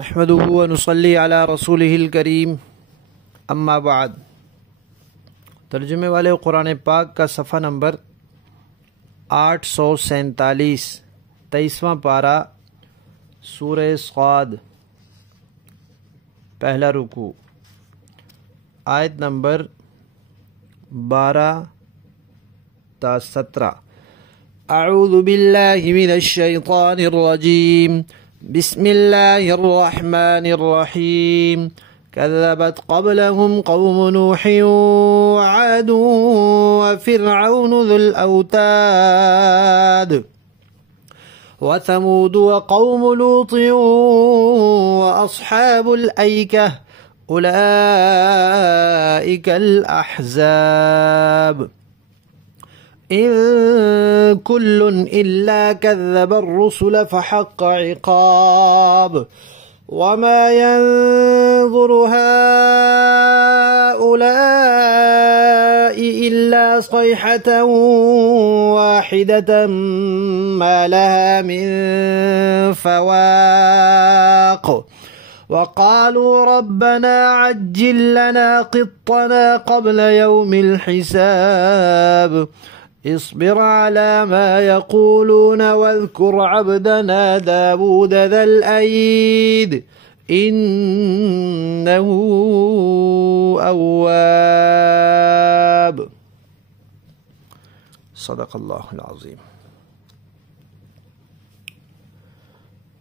نحمده ونصلي علی رسولہ الکریم اما بعد۔ ترجمے والے قرآن پاک کا صفحہ نمبر 847، 23واں پارہ، سورہ صاد، پہلا رکوع، آیت نمبر 12 تا 17۔ اعوذ باللہ من الشیطان الرجیم، بسم اللہ الرحمن الرحیم۔ كذبت قبلهم قوم نوح وعاد وفرعون ذو الأوتاد وثمود وقوم لوط وأصحاب الأيكة أولئك الأحزاب إن كل إلا كذب الرسل فحق عقاب وما ينظر هؤلاء إلا صيحة واحدة ما لها من فواق وقالوا ربنا عجل لنا قطنا قبل يوم الحساب اصبر على ما يقولون واذكر عبدنا داود ذا الأيد إنه أواب۔ صدق اللہ العظیم۔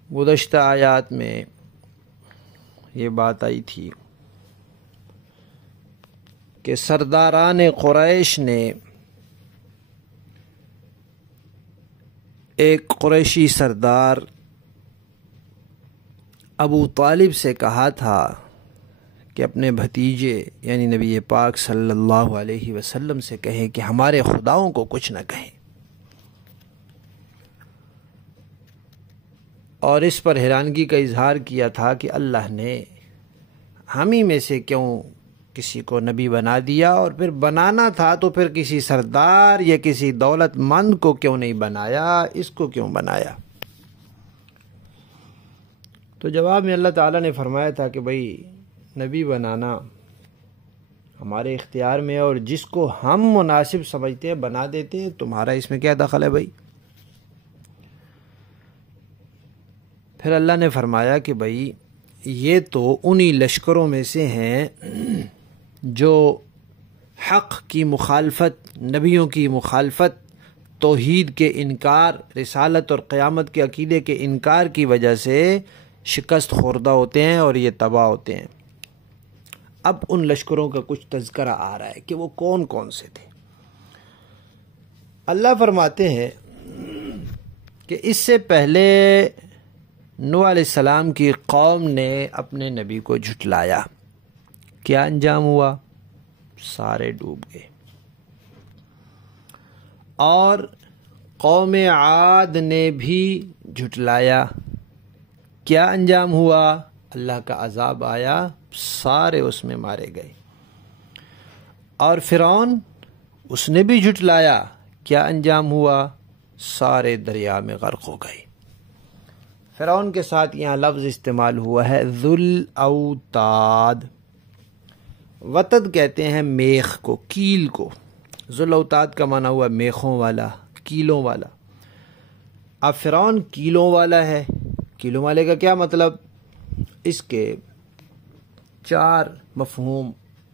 گزشتہ آیات میں یہ بات آئی تھی کہ سرداران قریش نے ایک قریشی سردار ابو طالب سے کہا تھا کہ اپنے بھتیجے یعنی نبی پاک صلی اللہ علیہ وسلم سے کہے کہ ہمارے خداؤں کو کچھ نہ کہیں، اور اس پر حیرانگی کا اظہار کیا تھا کہ اللہ نے ہم ہی میں سے کیوں کسی کو نبی بنا دیا، اور پھر بنانا تھا تو پھر کسی سردار یا کسی دولت مند کو کیوں نہیں بنایا، اس کو کیوں بنایا؟ تو جواب میں اللہ تعالیٰ نے فرمایا تھا کہ بھئی نبی بنانا ہمارے اختیار میں، اور جس کو ہم مناسب سمجھتے ہیں بنا دیتے ہیں، تمہارا اس میں کیا دخل ہے بھئی؟ پھر اللہ نے فرمایا کہ بھئی یہ تو انہی لشکروں میں سے ہیں جو حق کی مخالفت، نبیوں کی مخالفت، توحید کے انکار، رسالت اور قیامت کے عقیدے کے انکار کی وجہ سے شکست خوردہ ہوتے ہیں اور یہ تباہ ہوتے ہیں۔ اب ان لشکروں کا کچھ تذکرہ آ رہا ہے کہ وہ کون کون سے تھے۔ اللہ فرماتے ہیں کہ اس سے پہلے نوح علیہ السلام کی قوم نے اپنے نبی کو جھٹلایا، کیا انجام ہوا؟ سارے ڈوب گئے۔ اور قوم عاد نے بھی جھٹلایا، کیا انجام ہوا؟ اللہ کا عذاب آیا، سارے اس میں مارے گئے۔ اور فرعون، اس نے بھی جھٹلایا، کیا انجام ہوا؟ سارے دریا میں غرق ہو گئے۔ فرعون کے ساتھ یہاں لفظ استعمال ہوا ہے ذو الاوتاد۔ وتد کہتے ہیں میخ کو، کیل کو۔ ذو الاوتاد کا معنی ہوا میخوں والا، کیلوں والا۔ اب فرعون کیلوں والا ہے، کیلوں والے کا کیا مطلب؟ اس کے 4 مفہوم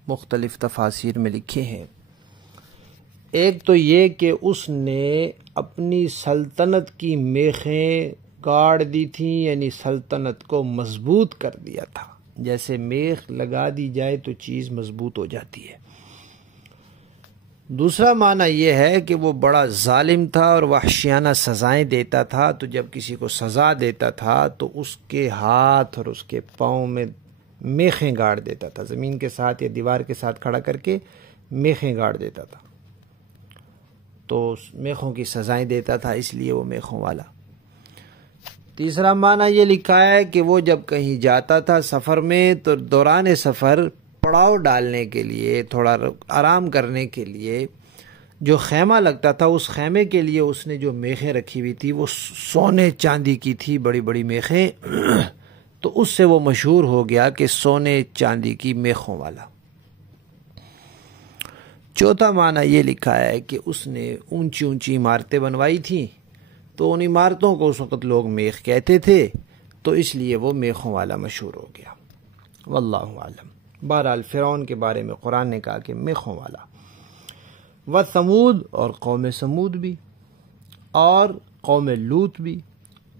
مختلف تفاسیر میں لکھے ہیں۔ ایک تو یہ کہ اس نے اپنی سلطنت کی میخیں گاڑ دی تھیں، یعنی سلطنت کو مضبوط کر دیا تھا۔ جیسے میخ لگا دی جائے تو چیز مضبوط ہو جاتی ہے۔ دوسرا معنی یہ ہے کہ وہ بڑا ظالم تھا اور وحشیانہ سزائیں دیتا تھا، تو جب کسی کو سزا دیتا تھا تو اس کے ہاتھ اور اس کے پاؤں میں میخیں گاڑ دیتا تھا، زمین کے ساتھ یا دیوار کے ساتھ کھڑا کر کے میخیں گاڑ دیتا تھا، تو میخوں کی سزائیں دیتا تھا، اس لیے وہ میخوں والا۔ تیسرا معنی یہ لکھا ہے کہ وہ جب کہیں جاتا تھا سفر میں تو دوران سفر پڑاؤ ڈالنے کے لیے، تھوڑا آرام کرنے کے لیے جو خیمہ لگتا تھا، اس خیمے کے لیے اس نے جو میخیں رکھی ہوئی تھی وہ سونے چاندی کی تھی، بڑی بڑی میخیں، تو تو اس سے وہ مشہور ہو گیا کہ سونے چاندی کی میخوں والا۔ چوتھا معنی یہ لکھا ہے کہ اس نے اونچی اونچی عمارتیں بنوائی تھیں، تو ان عمارتوں کو اس وقت لوگ میخ کہتے تھے، تو اس لیے وہ میخوں والا مشہور ہو گیا۔ واللہ عالم۔ بہرحال فرعون کے بارے میں قرآن نے کہا کہ میخوں والا۔ وثمود، اور قوم سمود بھی، اور قوم لوط بھی،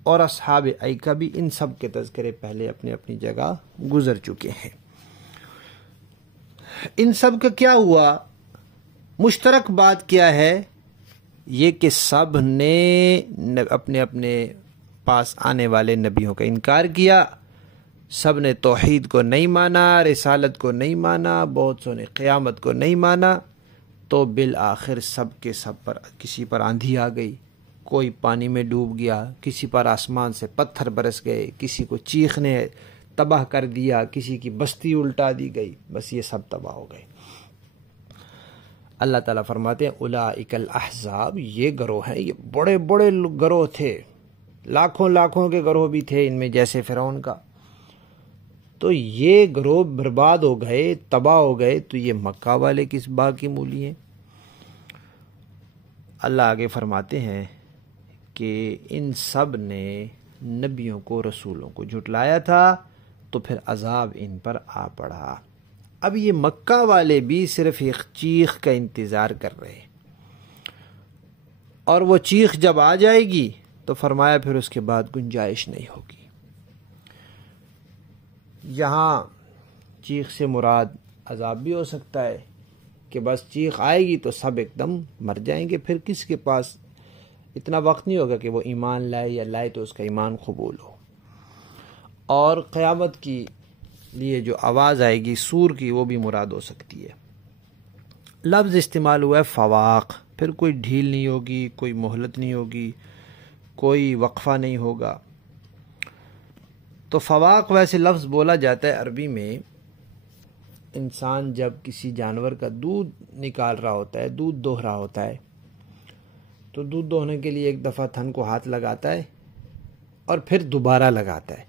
اور اصحاب ایکہ بھی، ان سب کے تذکرے پہلے اپنے اپنی جگہ گزر چکے ہیں۔ ان سب کا کیا ہوا؟ مشترک بات کیا ہے؟ یہ کہ سب نے اپنے اپنے پاس آنے والے نبیوں کا انکار کیا، سب نے توحید کو نہیں مانا، رسالت کو نہیں مانا، بہت سو نے قیامت کو نہیں مانا، تو بالآخر سب کے سب پر کسی پر آندھی آ گئی، کوئی پانی میں ڈوب گیا، کسی پر آسمان سے پتھر برس گئے، کسی کو چیخ نے تباہ کر دیا، کسی کی بستی الٹا دی گئی، بس یہ سب تباہ ہو گئے۔ اللہ تعالیٰ فرماتے ہیں اولئک الاحزاب، یہ گروہ ہیں، یہ بڑے بڑے گروہ تھے، لاکھوں لاکھوں کے گروہ بھی تھے ان میں، جیسے فرعون کا، تو یہ گروہ برباد ہو گئے، تباہ ہو گئے، تو یہ مکہ والے کس باغ کی مولی ہیں؟ اللہ آگے فرماتے ہیں کہ ان سب نے نبیوں کو، رسولوں کو جھٹلایا تھا، تو پھر عذاب ان پر آ پڑا۔ اب یہ مکہ والے بھی صرف ایک چیخ کا انتظار کر رہے ہیں، اور وہ چیخ جب آ جائے گی تو فرمایا پھر اس کے بعد گنجائش نہیں ہوگی۔ یہاں چیخ سے مراد عذاب بھی ہو سکتا ہے کہ بس چیخ آئے گی تو سب ایک دم مر جائیں گے، پھر کس کے پاس اتنا وقت نہیں ہوگا کہ وہ ایمان لائے، یا لائے تو اس کا ایمان قبول ہو۔ اور قیامت کی لیے جو آواز آئے گی سور کی، وہ بھی مراد ہو سکتی ہے۔ لفظ استعمال ہوا ہے فواق، پھر کوئی ڈھیل نہیں ہوگی، کوئی مہلت نہیں ہوگی، کوئی وقفہ نہیں ہوگا۔ تو فواق ویسے لفظ بولا جاتا ہے عربی میں، انسان جب کسی جانور کا دودھ نکال رہا ہوتا ہے، دودھ دوہ رہا ہوتا ہے، تو دودھ دوہنے کے لیے ایک دفعہ تھن کو ہاتھ لگاتا ہے اور پھر دوبارہ لگاتا ہے،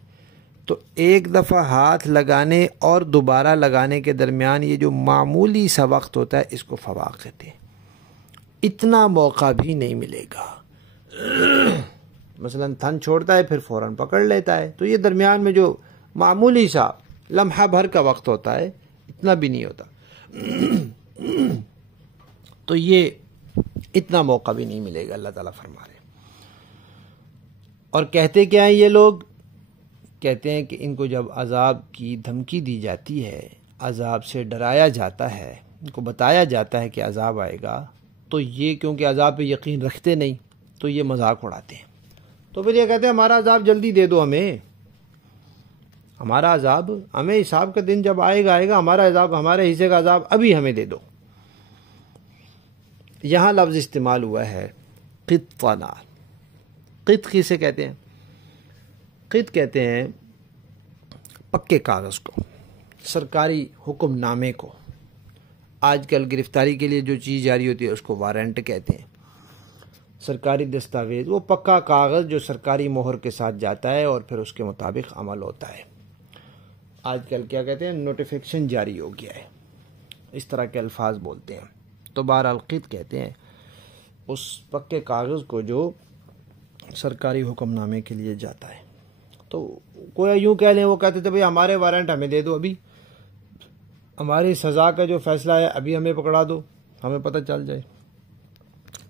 تو ایک دفعہ ہاتھ لگانے اور دوبارہ لگانے کے درمیان یہ جو معمولی سا وقت ہوتا ہے، اس کو فواق کہتے ہیں۔ اتنا موقع بھی نہیں ملے گا، مثلا تھن چھوڑتا ہے پھر فوراً پکڑ لیتا ہے، تو یہ درمیان میں جو معمولی سا لمحہ بھر کا وقت ہوتا ہے، اتنا بھی نہیں ہوتا، تو یہ اتنا موقع بھی نہیں ملے گا، اللہ تعالیٰ فرما رہے۔ اور کہتے کیا ہیں یہ لوگ؟ کہتے ہیں کہ ان کو جب عذاب کی دھمکی دی جاتی ہے، عذاب سے ڈرایا جاتا ہے، ان کو بتایا جاتا ہے کہ عذاب آئے گا، تو یہ کیونکہ عذاب پہ یقین رکھتے نہیں، تو یہ مذاق اڑاتے ہیں، تو پھر یہ کہتے ہیں ہمارا عذاب جلدی دے دو، ہمارا عذاب، ہمیں حساب کا دن جب آئے گا ہمارا عذاب، ہمارے حصے کا عذاب ابھی ہمیں دے دو۔ یہاں لفظ استعمال ہوا ہے قطنا۔ قط کسے کہتے ہیں؟ قط کہتے ہیں پکے کاغذ کو، سرکاری حکم نامے کو۔ آج کل گرفتاری کے لیے جو چیز جاری ہوتی ہے اس کو وارنٹ کہتے ہیں، سرکاری دستاویز، وہ پکا کاغذ جو سرکاری مہر کے ساتھ جاتا ہے اور پھر اس کے مطابق عمل ہوتا ہے۔ آج کل کیا کہتے ہیں؟ نوٹیفیکیشن جاری ہو گیا ہے، اس طرح کے الفاظ بولتے ہیں۔ تو بہرحال قط کہتے ہیں اس پکے کاغذ کو جو سرکاری حکم نامے کے لیے جاتا ہے۔ تو کوئی یوں کہہ لیں، وہ کہتے تھے بھئی ہمارے وارنٹ ہمیں دے دو، ابھی ہماری سزا کا جو فیصلہ ہے ابھی ہمیں پکڑا دو، ہمیں پتہ چل جائے،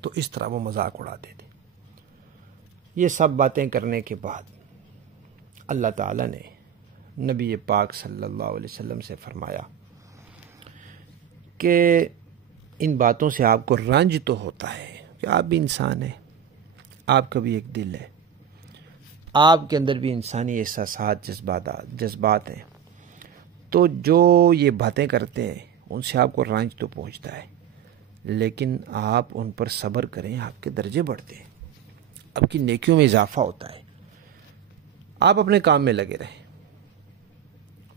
تو اس طرح وہ مذاق اڑاتے تھے۔ یہ سب باتیں کرنے کے بعد اللہ تعالیٰ نے نبی پاک صلی اللہ علیہ وسلم سے فرمایا کہ ان باتوں سے آپ کو رنج تو ہوتا ہے کہ آپ بھی انسان ہیں، آپ کا بھی ایک دل ہے، آپ کے اندر بھی انسانی احساسات، جذبات ہیں، تو جو یہ باتیں کرتے ہیں ان سے آپ کو رنج تو پہنچتا ہے، لیکن آپ ان پر صبر کریں، آپ کے درجے بڑھتے ہیں، آپ کی نیکیوں میں اضافہ ہوتا ہے، آپ اپنے کام میں لگے رہیں۔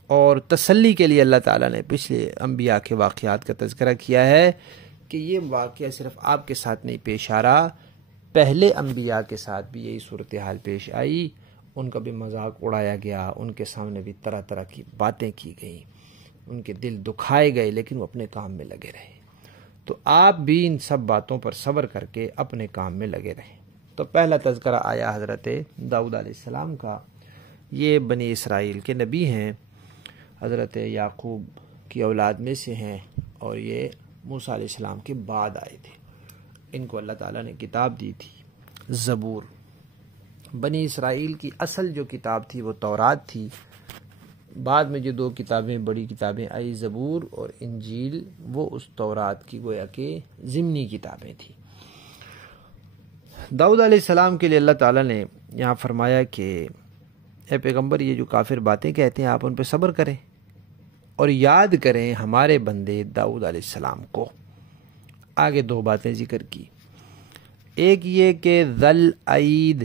اور تسلی کے لیے اللہ تعالیٰ نے پچھلے انبیاء کے واقعات کا تذکرہ کیا ہے کہ یہ واقعہ صرف آپ کے ساتھ نہیں پیش آ رہا، پہلے انبیاء کے ساتھ بھی یہی صورتحال پیش آئی، ان کا بھی مذاق اڑایا گیا، ان کے سامنے بھی طرح طرح کی باتیں کی گئیں، ان کے دل دکھائے گئے، لیکن وہ اپنے کام میں لگے رہے۔ تو آپ بھی ان سب باتوں پر صبر کر کے اپنے کام میں لگے رہیں۔ تو پہلا تذکرہ آیا حضرت داؤد علیہ السلام کا۔ یہ بنی اسرائیل کے نبی ہیں، حضرت یعقوب کی اولاد میں سے ہیں، اور یہ موسیٰ علیہ السلام کے بعد آئے تھے۔ ان کو اللہ تعالیٰ نے کتاب دی تھی، زبور۔ بنی اسرائیل کی اصل جو کتاب تھی وہ تورات تھی، بعد میں جو 2 کتابیں بڑی کتابیں آئی، زبور اور انجیل، وہ اس تورات کی گویا کہ ضمنی کتابیں تھیں۔ داؤد علیہ السلام کے لیے اللہ تعالیٰ نے یہاں فرمایا کہ اے پیغمبر، یہ جو کافر باتیں کہتے ہیں آپ ان پہ صبر کریں اور یاد کریں ہمارے بندے داؤد علیہ السلام کو۔ آگے 2 باتیں ذکر کی، ایک یہ کہ ذل عید،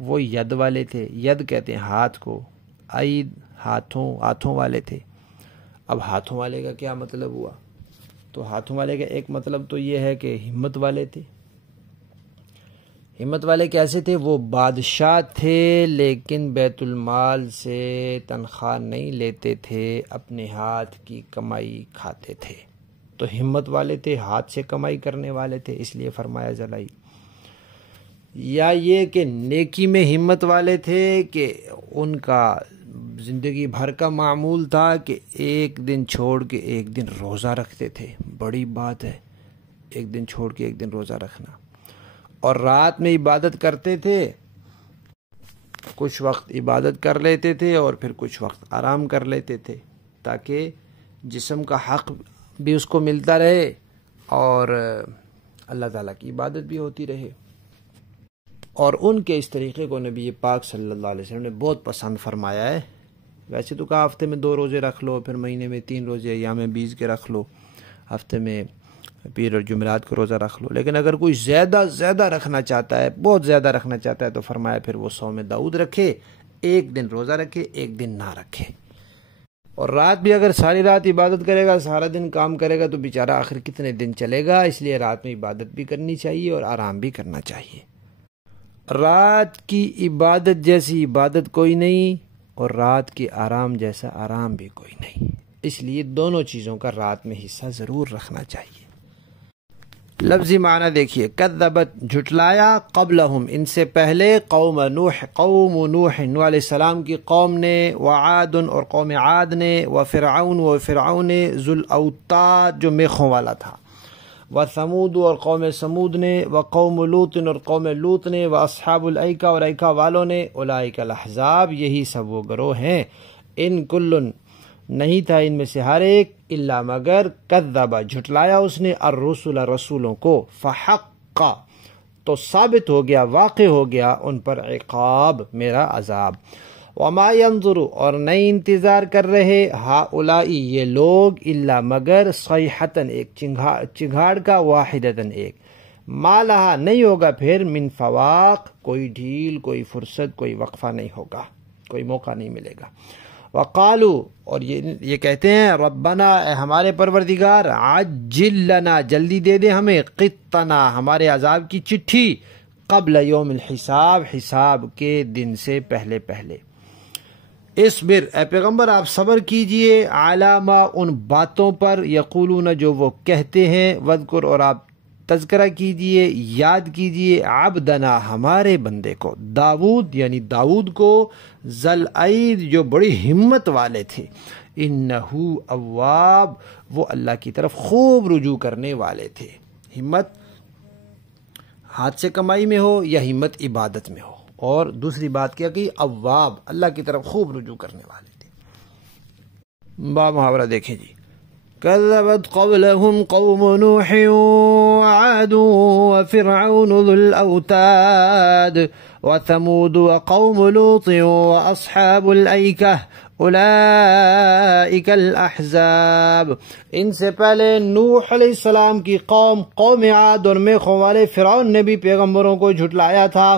وہ ید والے تھے، ید کہتے ہیں ہاتھ کو، عید ہاتھوں والے تھے۔ اب ہاتھوں والے کا کیا مطلب ہوا؟ تو ہاتھوں والے کا ایک مطلب تو یہ ہے کہ ہمت والے تھے۔ ہمت والے کیسے تھے؟ وہ بادشاہ تھے لیکن بیت المال سے تنخواہ نہیں لیتے تھے، اپنے ہاتھ کی کمائی کھاتے تھے۔ تو ہمت والے تھے، ہاتھ سے کمائی کرنے والے تھے، اس لیے فرمایا ذلائی۔ یا یہ کہ نیکی میں ہمت والے تھے کہ ان کا زندگی بھر کا معمول تھا کہ ایک دن چھوڑ کے ایک دن روزہ رکھتے تھے۔ بڑی بات ہے ایک دن چھوڑ کے ایک دن روزہ رکھنا۔ اور رات میں عبادت کرتے تھے، کچھ وقت عبادت کر لیتے تھے اور پھر کچھ وقت آرام کر لیتے تھے، تاکہ جسم کا حق بھی اس کو ملتا رہے اور اللہ تعالیٰ کی عبادت بھی ہوتی رہے۔ اور ان کے اس طریقے کو نبی پاک صلی اللہ علیہ وسلم نے بہت پسند فرمایا ہے۔ ویسے تو کہا ہفتے میں 2 روزے رکھ لو، پھر مہینے میں 3 روزے ایام بیس کے رکھ لو، ہفتے میں پیر اور جمعرات کو روزہ رکھ لو، لیکن اگر کوئی زیادہ رکھنا چاہتا ہے، بہت زیادہ رکھنا چاہتا ہے، تو فرمایا پھر وہ صوم داؤد رکھے، ایک دن روزہ رکھے، ایک دن نہ رکھے۔ اور رات بھی اگر ساری رات عبادت کرے گا، سارا دن کام کرے گا، تو بیچارہ آخر کتنے دن چلے گا؟ اس لیے رات میں عبادت بھی کرنی چاہیے اور آرام بھی کرنا چاہیے۔ رات کی عبادت جیسی عبادت کوئی نہیں، اور رات کے آرام جیسا آرام بھی کوئی نہیں، اس لیے دونوں چیزوں کا رات میں حصہ ضرور رکھنا چاہیے۔ لفظی معنی دیکھیے، کذبت جھٹلایا، قبلہم ان سے پہلے، قوم نوح علیہ السلام کی قوم نے، وعاد اور قوم عاد نے، وفرعون ذو الاوتاد جو میخوں والا تھا، وثمود اور قوم سمود نے، وقوم لوط اور قوم لوط نے، واصحاب الایکہ اور ایکہ والوں نے، اولئک الاحزاب یہی سب وہ گروہ ہیں، ان کل نہیں تھا ان میں سے ہر ایک، الا مگر کذب جھٹلایا اس نے، الرسل رسولوں کو، فحق تو ثابت ہو گیا، واقع ہو گیا ان پر عقاب میرا عذاب، وما ينظر اور نہیں انتظار کر رہے، ہؤلاء یہ لوگ، الا مگر صیحۃ ایک چنگھاڑ کا، واحدۃ ایک، ما لہا نہیں ہوگا پھر من فواق کوئی ڈھیل، کوئی فرصت، کوئی وقفہ نہیں ہوگا، کوئی موقع نہیں ملے گا۔ وقالو اور یہ کہتے ہیں، ربنا اے ہمارے پروردگار، عجل لنا جلدی دے دے ہمیں، قطنا ہمارے عذاب کی چٹھی، قبل یوم الحساب حساب کے دن سے پہلے پہلے۔ اصبر اے پیغمبر آپ صبر کیجئے، علی ما ان باتوں پر، یقولون جو وہ کہتے ہیں، وذکر اور آپ تذکرہ کیجئے، یاد کیجئے، عبدنا ہمارے بندے کو، داود یعنی داود کو، ذل عید جو بڑی ہمت والے تھے، انہو اواب وہ اللہ کی طرف خوب رجوع کرنے والے تھے۔ ہمت ہاتھ سے کمائی میں ہو یا ہمت عبادت میں ہو، اور دوسری بات کیا کہ اواب اللہ کی طرف خوب رجوع کرنے والے تھے۔ با محاورہ دیکھیں جی، كذبت قبلهم قوم نوح وعاد وفرعون ذو الأوتاد وثمود وقوم لوط وأصحاب الأيكة اولئک الاحزاب ان سے پہلے نوح علیہ السلام کی قوم، قوم عاد اور میخوں والے فرعون نے بھی پیغمبروں کو جھٹلایا تھا،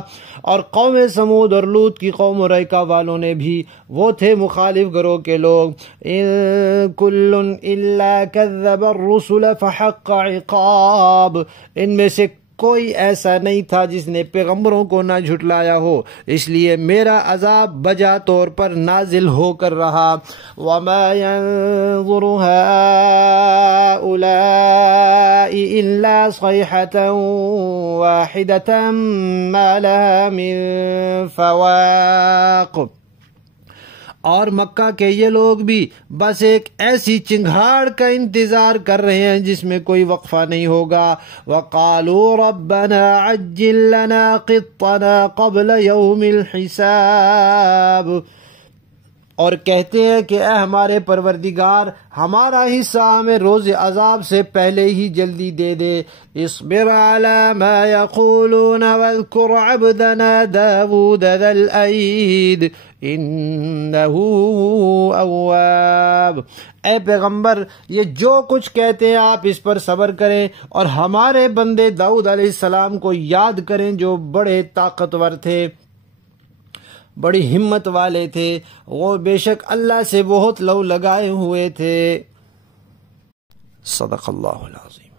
اور قوم سمود اور لوط کی قوم اور ایکہ والوں نے بھی، وہ تھے مخالف گروہ کے لوگ۔ ان کل الا کذب الرسل فحق عقاب ان میں سے کوئی ایسا نہیں تھا جس نے پیغمبروں کو نہ جھٹلایا ہو، اس لیے میرا عذاب بجا طور پر نازل ہو کر رہا۔ وَمَا يَنظُرُ هَؤُلَاءِ إِلَّا صَيْحَةً وَاحِدَةً مَا لَهَا مِن فَوَاقٍ، اور مکہ کے یہ لوگ بھی بس ایک ایسی چنگھاڑ کا انتظار کر رہے ہیں جس میں کوئی وقفہ نہیں ہوگا۔ وَقَالُوا رَبَّنَا عَجِّل لَّنَا قِطَّنَا قَبْلَ يَوْمِ الْحِسَابِ، اور کہتے ہیں کہ اے ہمارے پروردگار ہمارا حصہ ہمیں روز عذاب سے پہلے ہی جلدی دے دے۔ اصبر على ما يقولون واذكر عبدنا داود ذا الأيد انه اواب، اے پیغمبر یہ جو کچھ کہتے ہیں آپ اس پر صبر کریں اور ہمارے بندے داؤد علیہ السلام کو یاد کریں جو بڑے طاقتور تھے، بڑی ہمت والے تھے، وہ بے شک اللہ سے بہت لو لگائے ہوئے تھے۔ صدق اللہ العظیم۔